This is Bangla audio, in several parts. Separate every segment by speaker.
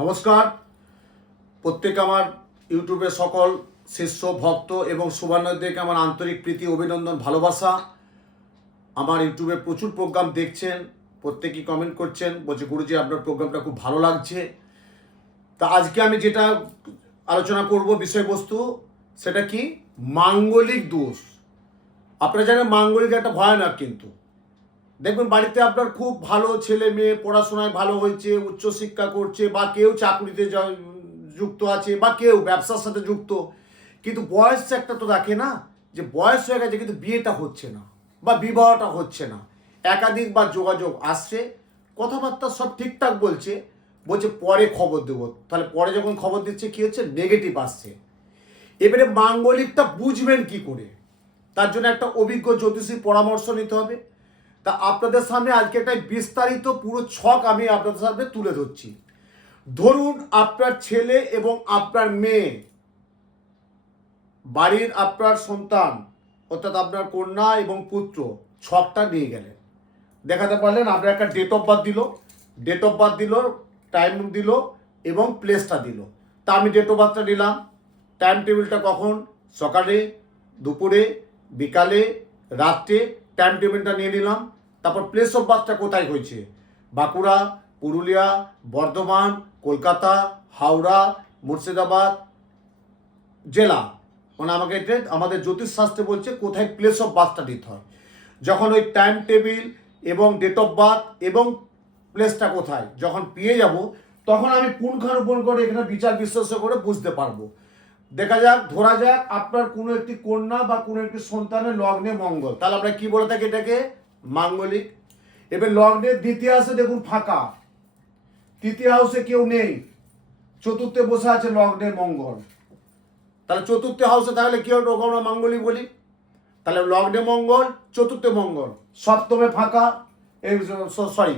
Speaker 1: নমস্কার। প্রত্যেক আমার ইউটিউবে সকল শিষ্য, ভক্ত এবং শুভান্নদেরকে আমার আন্তরিক প্রীতি, অভিনন্দন, ভালোবাসা। আমার ইউটিউবে প্রচুর প্রোগ্রাম দেখছেন, প্রত্যেকেই কমেন্ট করছেন, বলছে, গুরুজি, আপনার প্রোগ্রামটা খুব ভালো লাগছে। তা আজকে আমি যেটা আলোচনা করব, বিষয়বস্তু, সেটা কি? মাঙ্গলিক দোষ। আপনারা জানেন মাঙ্গলিক একটা ভয়ানক কিন্তু। দেখবেন বাড়িতে আপনার খুব ভালো ছেলে মেয়ে পড়াশোনায় ভালো হয়েছে, উচ্চশিক্ষা করছে, বা কেউ চাকরিতে যুক্ত আছে, বা কেউ ব্যবসার সাথে যুক্ত। কিন্তু বয়স একটা তো দেখে না, যে বয়স হয়ে গেছে কিন্তু বিয়েটা হচ্ছে না, বা বিবাহটা হচ্ছে না। একাধিক বা যোগাযোগ আসছে, কথাবার্তা সব ঠিকঠাক বলছে বলছে পরে খবর দেবো। তাহলে পরে যখন খবর দিচ্ছে, কি হচ্ছে? নেগেটিভ আসছে। এবারে মাঙ্গলিকটা বুঝবেন কি করে? তার জন্য একটা অভিজ্ঞ জ্যোতিষীর পরামর্শ নিতে হবে। তা আপনাদের সামনে আজকে একটা বিস্তারিত পুরো ছক আমি আপনাদের সামনে তুলে ধরছি। ধরুন আপনার ছেলে এবং আপনার মেয়ে, বাড়ির আপনার সন্তান, অর্থাৎ আপনার কন্যা এবং পুত্র, ছকটা নিয়ে গেলেন। দেখাতে পারলেন আপনার একটা ডেট অফ বার্থ দিল ডেট অফ বার্থ দিল টাইম দিল এবং প্লেসটা দিল। তা আমি ডেট অফ বার্থটা নিলাম। টাইম টেবিলটা কখন? সকালে, দুপুরে, বিকালে, রাত্রে টাইম টেবিলটা নিয়ে নিলাম। তারপর প্লেস অফ বার্থটা কোথায় হয়েছে? বাঁকুড়া, পুরুলিয়া, বর্ধমান, কলকাতা, হাওড়া, মুর্শিদাবাদ জেলা। মানে আমাকে আমাদের জ্যোতিষশাস্ত্রে বলছে কোথায় প্লেস অফ বার্থটা দিতে হয়। যখন ওই টাইম টেবিল এবং ডেট অফ বার্থ এবং প্লেসটা কোথায়, যখন পেয়ে যাব, তখন আমি পুঙ্খানুপুঙ্খ করে এখানে বিচার বিশ্লেষণ করে বুঝতে পারব। দেখা যাক, ধরা যাক আপনার কোনো একটি কন্যা বা কোনো একটি সন্তানের লগ্নে মঙ্গল। তাহলে আমরা কি বলে থাকি এটাকে? মাঙ্গলিক। এবার লগ্নের দ্বিতীয় হাউসে দেখুন ফাঁকা। তৃতীয় হাউসে কেউ নেই। চতুর্থে বসে আছে লগ্নে মঙ্গল। তাহলে চতুর্থ হাউসে তাহলে কি হবে? আমরা মাঙ্গলিক বলি। তাহলে লগ্নে মঙ্গল, চতুর্থে মঙ্গল। সপ্তমে ফাঁকা। সরি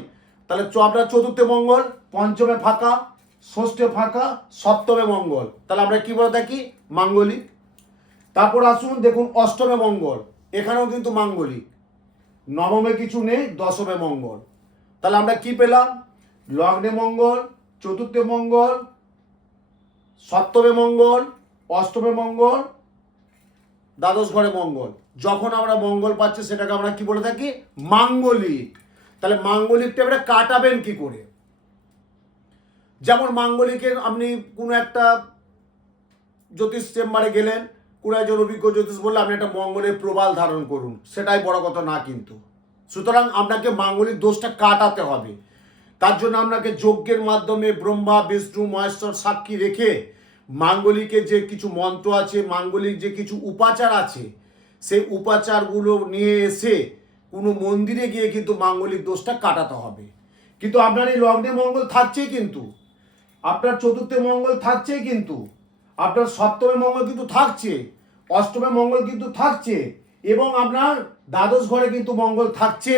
Speaker 1: তাহলে আপনার চতুর্থে মঙ্গল, পঞ্চমে ফাঁকা, ষষ্ঠে ফাঁকা, সপ্তমে মঙ্গল। তাহলে আমরা কি বলে থাকি? মাঙ্গলিক। তারপর আসুন দেখুন অষ্টমে মঙ্গল। এখানেও কিন্তু মাঙ্গলিক। নবমে কিছু নেই, দশমে মঙ্গল। তাহলে আমরা কি পেলাম? লগ্নে মঙ্গল, চতুর্থে মঙ্গল, সপ্তমে মঙ্গল, অষ্টমে মঙ্গল, দ্বাদশ ঘরে মঙ্গল। যখন আমরা মঙ্গল পাচ্ছি, সেটাকে আমরা কি বলে থাকি? মাঙ্গলিক। তাহলে মাঙ্গলিকটা এবারে কাটাবেন কি করে? যেমন মাঙ্গলিকের আপনি কোনো একটা জ্যোতিষ চেম্বারে গেলেন কোনো একজন অভিজ্ঞ জ্যোতিষ বললে আপনি একটা মঙ্গলের প্রবাল ধারণ করুন, সেটাই বড় কথা না কিন্তু। সুতরাং আপনাকে মাঙ্গলিক দোষটা কাটাতে হবে। তার জন্য আপনাকে যজ্ঞের মাধ্যমে ব্রহ্মা, বিষ্ণু, মহেশ্বর সাক্ষী রেখে মাঙ্গলিকের যে কিছু মন্ত্র আছে, মাঙ্গলিক যে কিছু উপাচার আছে, সেই উপাচারগুলো নিয়ে এসে কোনো মন্দিরে গিয়ে কিন্তু মাঙ্গলিক দোষটা কাটাতে হবে। কিন্তু আপনার এই লগ্নে মঙ্গল থাকছেই কিন্তু। আপনার চতুর্থে মঙ্গল থাকছেই কিন্তু। আপনার সপ্তমে মঙ্গল কিন্তু থাকছে, অষ্টমে মঙ্গল কিন্তু থাকছে, এবং আপনার দ্বাদশ ঘরে কিন্তু মঙ্গল থাকছে।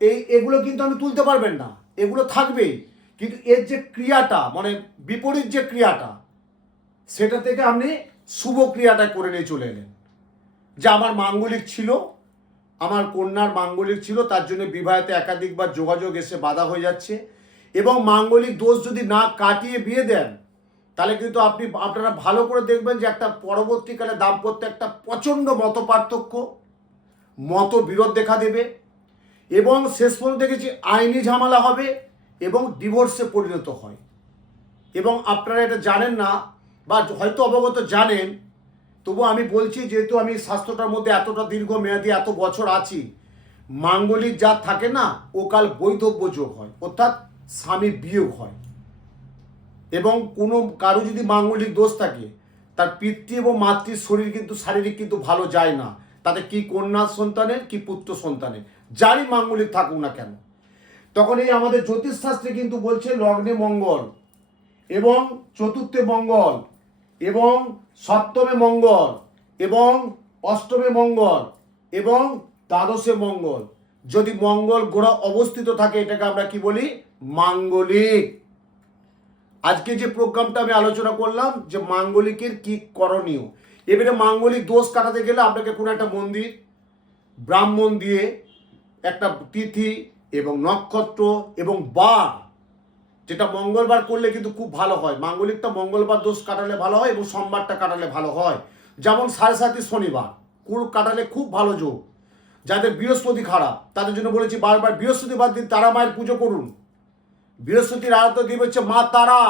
Speaker 1: এই এগুলো কিন্তু আপনি তুলতে পারবেন না, এগুলো থাকবেই কিন্তু এর যে ক্রিয়াটা মানে বিপরীত যে ক্রিয়াটা, সেটা থেকে আপনি শুভ ক্রিয়াটা করে নিয়ে চলে এলেন। যে আমার মাঙ্গলিক ছিল, আমার কন্যার মাঙ্গলিক ছিল, তার জন্য বিবাহেতে একাধিকবার যোগাযোগ এসে বাধা হয়ে যাচ্ছে, এবং মাঙ্গলিক দোষ যদি না কাটিয়ে বিয়ে দেন তাহলে কিন্তু আপনি, আপনারা ভালো করে দেখবেন যে একটা পরবর্তীকালে দাম্পত্য একটা প্রচণ্ড মত পার্থক্য মত বিরোধ দেখা দেবে এবং শেষ পর্যন্ত দেখেছি আইনি ঝামেলা হবে এবং ডিভোর্সে পরিণত হয়। এবং আপনারা এটা জানেন না বা হয়তো অবগত জানেন, তবু আমি বলছি যেহেতু আমি স্বাস্থ্যটার মধ্যে এতটা দীর্ঘ মেয়াদি এত বছর আছি, মাঙ্গলিক যা থাকে না, ওকাল বৈধব্য যোগ হয়, অর্থাৎ স্বামী বিয়োগ হয়। এবং কোনো কারও যদি মাঙ্গলিক দোষ থাকে, তার পিতৃ এবং মাতৃর শরীর কিন্তু শারীরিক কিন্তু ভালো যায় না। তাতে কি কন্যা সন্তানের, কি পুত্র সন্তানের? যারই মাঙ্গলিক থাকুক না কেন। তখন এই আমাদের জ্যোতিষশাস্ত্রে কিন্তু বলছে, লগ্নে মঙ্গল এবং চতুর্থে মঙ্গল এবং সপ্তমে মঙ্গল এবং অষ্টমে মঙ্গল এবং দ্বাদশে মঙ্গল। যদি মঙ্গল গোড়া অবস্থিত থাকে, এটাকে আমরা কি বলি? মাঙ্গলিক। আজকে যে প্রোগ্রামটা আমি আলোচনা করলাম যে মাঙ্গলিকের কি করণীয়। এবারে মাঙ্গলিক দোষ কাটাতে গেলে আপনাকে কোনো একটা মন্দির, ব্রাহ্মণ দিয়ে একটা তিথি এবং নক্ষত্র এবং বার, যেটা মঙ্গলবার করলে কিন্তু খুব ভালো হয়। মাঙ্গলিকটা মঙ্গলবার দোষ কাটালে ভালো হয় এবং সোমবারটা কাটালে ভালো হয়। যেমন সাড়ে সাতই শনিবার কুল কাটালে খুব ভালো যোগ। যাদের বৃহস্পতি খারাপ, তাদের জন্য বলেছি বারবার বৃহস্পতিবার দিন তারা মায়ের পুজো করুন। বৃহস্পতির আরাধ্য দেব হচ্ছে মা তারা।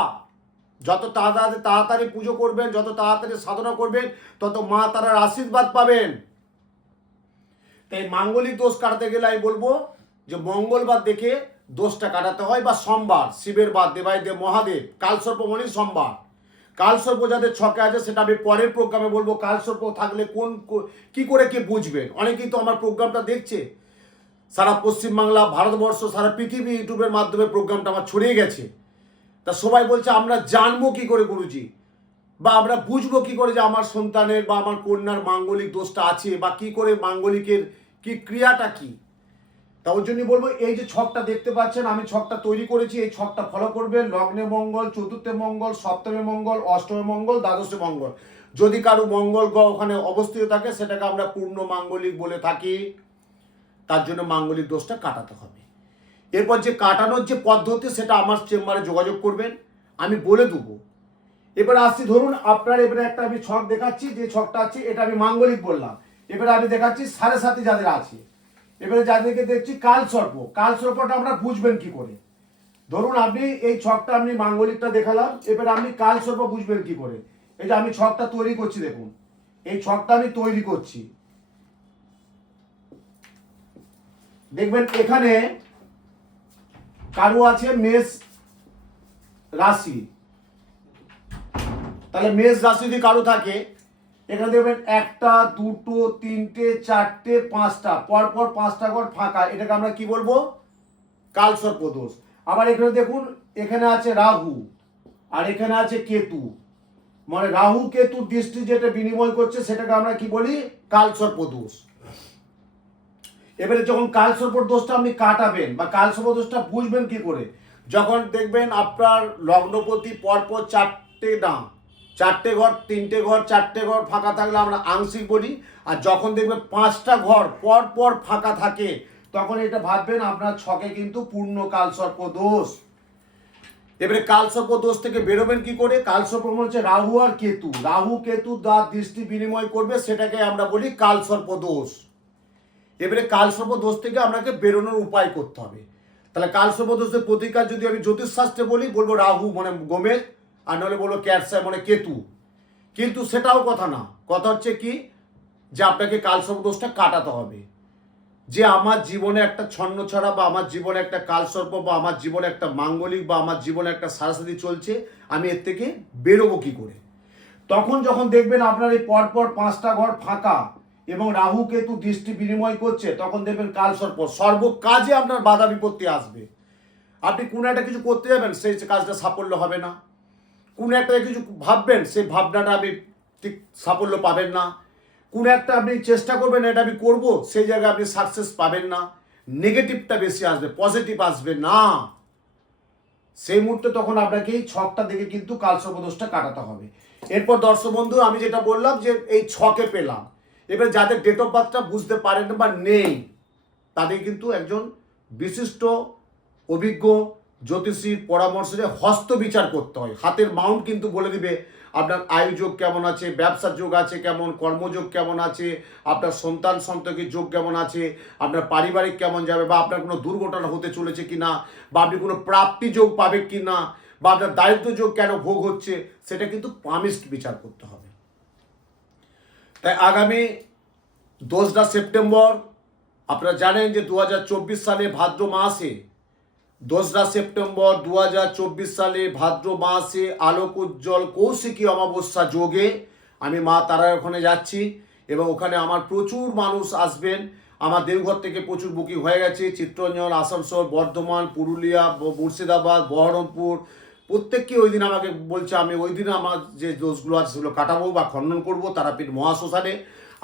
Speaker 1: যত তাড়াতাড়ি তাড়াতাড়ি পুজো করবেন, যত তাড়াতাড়ি সাধনা করবেন, তত মা তারার আশীর্বাদ পাবেন। তাই মাঙ্গলিক দোষ কাটাতে গেলে আমি বলব যে মঙ্গলবার দেখে দোষটা কাটাতে হয় বা সোমবার, শিবের বাদ দেবাইদেব মহাদেব, কালসর্প মানে সোমবার। কালসর্প যাদের ছকে আছে, সেটা আমি পরের প্রোগ্রামে বলব, কালসর্প থাকলে কোন কি করে কি বুঝবেন? অনেকেই তো আমার প্রোগ্রামটা দেখছে। সারা পশ্চিমবাংলা, ভারতবর্ষ, সারা পৃথিবী ইউটিউবের মাধ্যমে প্রোগ্রামটা আমার ছড়িয়ে গেছে। তা সবাই বলছে, আমরা জানব কি করে গুরুজি? বা আমরা বুঝব কি করে যে আমার সন্তানের বা আমার কন্যার মাঙ্গলিক দোষটা আছে? বা কি করে মাঙ্গলিকের কি ক্রিয়াটা কি? তা ওর জন্যই বলব, এই যে ছকটা দেখতে পাচ্ছেন, আমি ছকটা তৈরি করেছি, এই ছকটা ফলো করবেন। লগ্নে মঙ্গল, চতুর্থে মঙ্গল, সপ্তমে মঙ্গল, অষ্টমে মঙ্গল, দ্বাদশে মঙ্গল। যদি কারও মঙ্গল গ্রহ ওখানে অবস্থিত থাকে, সেটাকে আমরা পূর্ণ মাঙ্গলিক বলে থাকি। তার জন্য মাঙ্গলিক দোষটা কাটাতে হবে। এরপর যে কাটানোর যে পদ্ধতি, সেটা আমার চেম্বারে যোগাযোগ করবেন। আমি বলে দেবো। এবার আসছি, ধরুন আপনার এবারে একটা আমি ছক দেখাচ্ছি, যে ছকটা আছে, এটা আমি মাঙ্গলিক বললাম। এবারে আমি দেখাচ্ছি সাড়ে সাথে যাদের আছে। এবারে যাদেরকে দেখছি কাল সর্প। কাল সর্পটা আমরা বুঝবেন কি করে? ধরুন আপনি এই ছকটা আপনি মাঙ্গলিকটা দেখালাম, এবারে আপনি কাল সর্প বুঝবেন কি করে? এই যে আমি ছকটা তৈরি করছি, দেখুন। এই ছকটা আমি তৈরি করছি। দেখবেন এখানে কারও আছে মেষ রাশি। তাহলে মেষ রাশি যদি কারও থাকে, এখানে দেখবেন একটা, দুটো, তিনটে, চারটে, পাঁচটা, পরপর পাঁচটা ঘর ফাঁকা। এটাকে আমরা কি বলব? কালসর্প দোষ। আবার এখানে দেখুন, এখানে আছে রাহু, আর এখানে আছে কেতু। মানে রাহু কেতুর দৃষ্টি যেটা বিনিময় করছে, সেটাকে আমরা কি বলি? কালসর্প দোষ। এবারে যখন কালসর্প দোষটা আপনি কাটাবেন বা কালসর্প দোষটা বুঝবেন কি করে? যখন দেখবেন আপনার লগ্নপতি পরপর চারটে দাম চারটে ঘর, তিনটে ঘর, চারটে ঘর ফাঁকা থাকলে আমরা আংশিক বলি, আর যখন দেখবেন পাঁচটা ঘর পর পর ফাঁকা থাকে, তখন এটা ভাববেন আপনার ছকে কিন্তু পূর্ণ কালসর্প দোষ। এবারে কালসর্প দোষ থেকে বেরোবেন কি করে? কালসর্প মানে হচ্ছে রাহু আর কেতু। রাহু, কেতু, দ্বার, দৃষ্টি বিনিময় করবে, সেটাকে আমরা বলি কালসর্প দোষ। এবারে কালসর্প দোষ থেকে আপনাকে বেরোনোর উপায় করতে হবে। তাহলে কালসর্প দোষের প্রতিকার যদি আমি জ্যোতিষশাস্ত্রে বলি, বলব রাহু মানে গোমের আর নাহলে বলব ক্যাটসা মানে কেতু। কিন্তু সেটাও কথা না। কথা হচ্ছে কি, যে আপনাকে কালসর্প দোষটা কাটাতে হবে। যে আমার জীবনে একটা ছন্ন ছড়া বা আমার জীবনে একটা কালসর্প বা আমার জীবনে একটা মাঙ্গলিক বা আমার জীবনে একটা সারাসাতি চলছে, আমি এর থেকে বেরোবো কি করে? তখন যখন দেখবেন আপনার এই পরপর পাঁচটা ঘর ফাঁকা এবং রাহু কেতু দৃষ্টি বিনিময় করছে, তখন দেখবেন কাল সর্ব কাজে আপনার বাধা বিপত্তি আসবে। আপনি কোনো একটা কিছু করতে যাবেন, সেই কাজটা সাফল্য হবে না। কোনো একটা কিছু ভাববেন, সেই ভাবনাটা আপনি ঠিক সাফল্য পাবেন না। কোনো একটা আপনি চেষ্টা করবেন, এটা আমি করব, সেই জায়গায় আপনি সাকসেস পাবেন না। নেগেটিভটা বেশি আসবে পজিটিভ আসবে না। সেই মুহূর্তে তখন আপনাকে এই ছকটা দেখে কিন্তু কালসর্পদোষটা কাটাতে হবে। এরপর দর্শক বন্ধু, আমি যেটা বললাম যে এই ছকে পেলাম। এবার যাদের ডেট অফ বার্থটা বুঝতে পারেন বা নেই, তাদের কিন্তু একজন বিশিষ্ট, অভিজ্ঞ জ্যোতিষীর পরামর্শে হস্ত বিচার করতে হয়। হাতের মাউন্ট কিন্তু বলে দিবে, আপনার আয়ু যোগ কেমন আছে, ব্যবসার যোগ আছে কেমন, কর্মযোগ কেমন আছে, আপনার সন্তান সন্ততির যোগ কেমন আছে, আপনার পারিবারিক কেমন যাবে, বা আপনার কোনো দুর্ঘটনা হতে চলেছে কি না বা আপনি কোনো প্রাপ্তি যোগ পাবে কি না বা আপনার দারিদ্র যোগ কেন ভোগ হচ্ছে, সেটা কিন্তু পামিস্ট বিচার করতে হবে। তাই আগামী দোসরা সেপ্টেম্বর, আপনারা জানেন যে দু হাজার চব্বিশ সালে ভাদ্র মাসে, দোসরা সেপ্টেম্বর দু হাজার চব্বিশ সালে ভাদ্র মাসে আলোক উজ্জ্বল কৌশিকী অমাবস্যা যোগে আমি মা তারার ওখানে যাচ্ছি এবং ওখানে আমার প্রচুর মানুষ আসবেন। আমার দেওঘর থেকে প্রচুর বুকিং হয়ে গেছে। চিত্তরঞ্জন আসানসোল, বর্ধমান, পুরুলিয়া, মুর্শিদাবাদ, বহরমপুর প্রত্যেককে ওই দিন আমাকে বলছে, আমি ওই দিন আমার যে দোষগুলো আছে সেগুলো কাটাবো বা খণ্ডন করব, তারাপীঠ মহাশ্মশানে।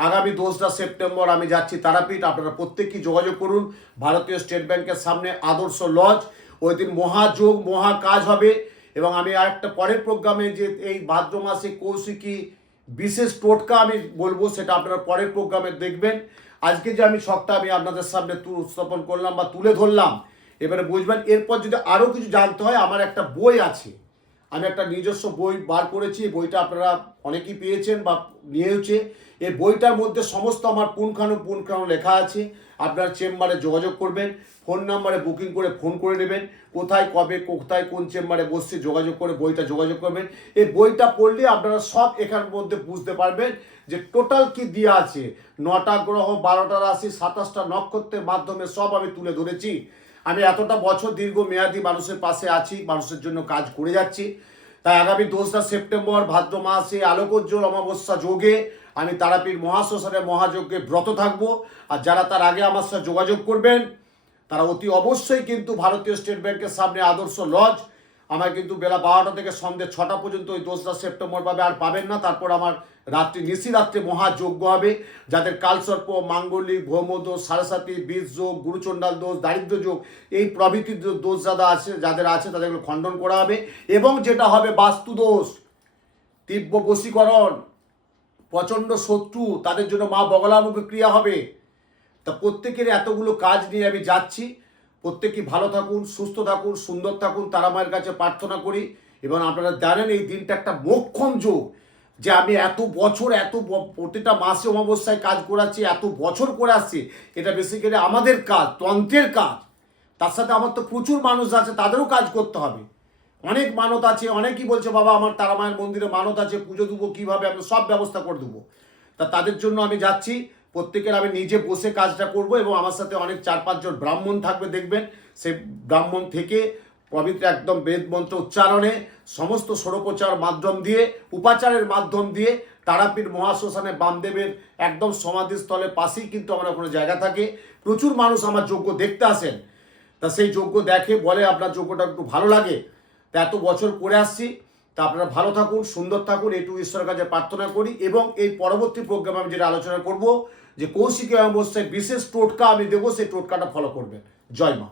Speaker 1: আগামী দোসরা সেপ্টেম্বর আমি যাচ্ছি তারাপীঠ, আপনারা প্রত্যেকেই যোগাযোগ করুন। ভারতীয় স্টেট ব্যাংকের সামনে আদর্শ লজ। ওই দিন মহাযোগ মহা কাজ হবে। এবং আমি আরেকটা পরের প্রোগ্রামে যে এই ভাদ্র মাসে কৌশিকী বিশেষ টোটকা আমি বলব, সেটা আপনারা পরের প্রোগ্রামে দেখবেন। আজকে যে আমি ছকটা আমি আপনাদের সামনে উপস্থাপন করলাম বা তুলে ধরলাম এবারে বুঝবেন, এরপর যদি আরও কিছু জানতে হয়, আমার একটা বই আছে। আমি একটা নিজস্ব বই বার করেছি, এই বইটা আপনারা অনেকেই পেয়েছেন বা নিয়েছে এই বইটার মধ্যে সমস্ত আমার পুনখানু পুনখানু লেখা আছে। আপনার চেম্বারে যোগাযোগ করবেন, ফোন নাম্বারে বুকিং করে ফোন করে নেবেন, কোথায়, কবে, কোথায়, কোন চেম্বারে বসছে যোগাযোগ করে বইটা যোগাযোগ করবেন। এই বইটা পড়লে আপনারা সব এখানের মধ্যে বুঝতে পারবেন যে টোটাল কি দেওয়া আছে। নটা গ্রহ, বারোটা রাশি, সাতাশটা নক্ষত্রের মাধ্যমে সব আমি তুলে ধরেছি। আমি এতটা বছর দীর্ঘ মেয়াদি মানুষের পাশে আছি, মানুষের জন্য কাজ করে যাচ্ছি। তাই আগামী দোসরা সেপ্টেম্বর ভাদ্র মাসে আলোকোজ্জ্বল অমাবস্যা যোগে আমি তারাপীঠ মহাশ্মশানের মহাযজ্ঞে ব্রত থাকব। আর যারা তার আগে আমার সাথে যোগাযোগ করবেন, তারা অতি অবশ্যই কিন্তু ভারতীয় স্টেট ব্যাংকের সামনে আদর্শ লজ আমার কিন্তু বেলা বারোটা থেকে সন্ধ্যে ছটা পর্যন্ত ওই দোসরা সেপ্টেম্বর পাবে আর পাবেন না। তারপর আমার রাত্রি নিশি রাত্রে মহাযজ্ঞ হবে, যাদের কালসর্প মাঙ্গলিক ভৌমদোষ সারসাতি বীজ যোগ গুরুচণ্ডাল দোষ, দারিদ্র যোগ, এই প্রভৃতি দোষ যারা আছে, যাদের আছে তাদেরগুলো খণ্ডন করা হবে। এবং যেটা হবে বাস্তু দোষ, তীব্র বশীকরণ, প্রচণ্ড শত্রু, তাদের জন্য মা বগলামুখী ক্রিয়া হবে। তা প্রত্যেকের এতগুলো কাজ নিয়ে আমি যাচ্ছি। প্রত্যেকেই ভালো থাকুন, সুস্থ থাকুন, সুন্দর থাকুন, তারা মায়ের কাছে প্রার্থনা করি। এবং আপনারা জানেন এই দিনটা একটা মোক্ষম যোগ, যে আমি এত বছর, এত প্রতিটা মাসে অমাবস্যায় কাজ করাচ্ছি, এত বছর করে আসছি, এটা বেসিক্যালি আমাদের কাজ, তন্ত্রের কাজ। তার সাথে আমার তো প্রচুর মানুষ আছে, তাদেরও কাজ করতে হবে। অনেক মানত আছে, অনেকেই বলছে, বাবা, আমার তারা মায়ের মন্দিরে মানত আছে, পুজো দেবো কীভাবে, আমি সব ব্যবস্থা করে দেবো। তা তাদের জন্য আমি যাচ্ছি। প্রত্যেকের আমি নিজে বসে কাজটা করব এবং আমার সাথে অনেক চার পাঁচজন ব্রাহ্মণ থাকবে, দেখবেন। সেই ব্রাহ্মণ থেকে পবিত্র একদম বেদ মন্ত্র উচ্চারণে সমস্ত ষড়োপচার মাধ্যম দিয়ে, উপাচারের মাধ্যম দিয়ে তারাপীঠ মহাশ্মশানে বামদেবের একদম সমাধিস্থলের পাশেই কিন্তু আমার ওখানে জায়গা থাকে। প্রচুর মানুষ আমার যোগ্য দেখতে আসেন। তা সেই যোগ্য দেখে বলে, আপনার যোগ্যটা একটু ভালো লাগে? তা এত বছর করে আসছি। তা আপনারা ভালো থাকুন, সুন্দর থাকুন এটু ঈশ্বরের কাছে প্রার্থনা করি এবং এই পরবর্তী প্রোগ্রামে আমি যেটা আলোচনা করব, যে কৌশিক অমাবস্যায় বিশেষ টোটকা আমি দেবো, সেই টোটকাটা ফলো করবেন। জয় মা।